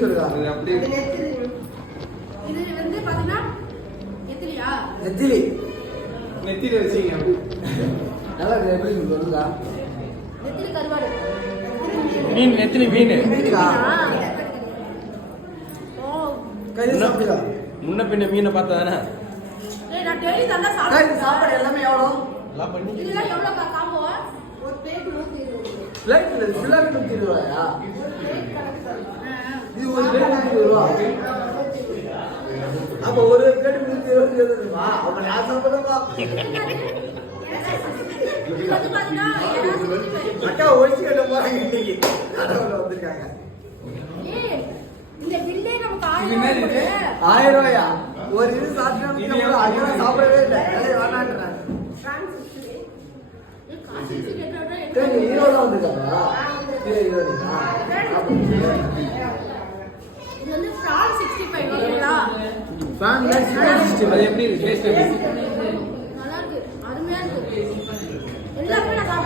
சொல்லுங்க. அது அப்படி இது வந்து பாத்தீங்கன்னா நெத்திலியா? நெத்திலி. நெத்தியில வச்சீங்க. நல்லா எப்படி சொல்லுங்க. நெத்திலி கருவாடு. மீன் நெத்திலி மீன். மீனுக்கா? ஓ. கையில சாப்பிடுங்க. முன்ன பின்ன மீனை பார்த்ததானே? ஏய் நான் டெய்லி நல்லா சாப்பிடுறேன். சாப்பாடு எல்லாமே எவ்வளோ? எல்லாம் பண்ணி. இதெல்லாம் எவ்வளவு காம்போ? ஒரு பிளேட் 120. பிளேட்ல ஃபுல்லாக 120 ரூபாயா? இது ஒரு ஆ. பிளேட் 120 ரூபா. அப்ப ஒரு பிளேட் 120 ரூபா. அப்ப நான் சாப்பிடுறேன்ப்பா. இது வந்து பாத்தீங்கன்னா அக்கா ஒழிச்சு கட்ட போறாங்க இன்னைக்கு. கடவுள வந்திருக்காங்க. ஏய் இந்த பில்லே நமக்கு இது என்ன இருக்கு? 1000 ரூபாயா? ஒரு இது சாப்பிட்டா அதெல்லாம் சாப்பிடவே இல்லை. அதே வேணான்றாங்க. சரி ஹீரோல வந்திருக்காங்களா? ஹீரோ இது வந்து ஃப்ரான் 65 ஓகேங்களா? ஃபேன் அது எப்படி இருக்கு? டேஸ்ட் எப்படி?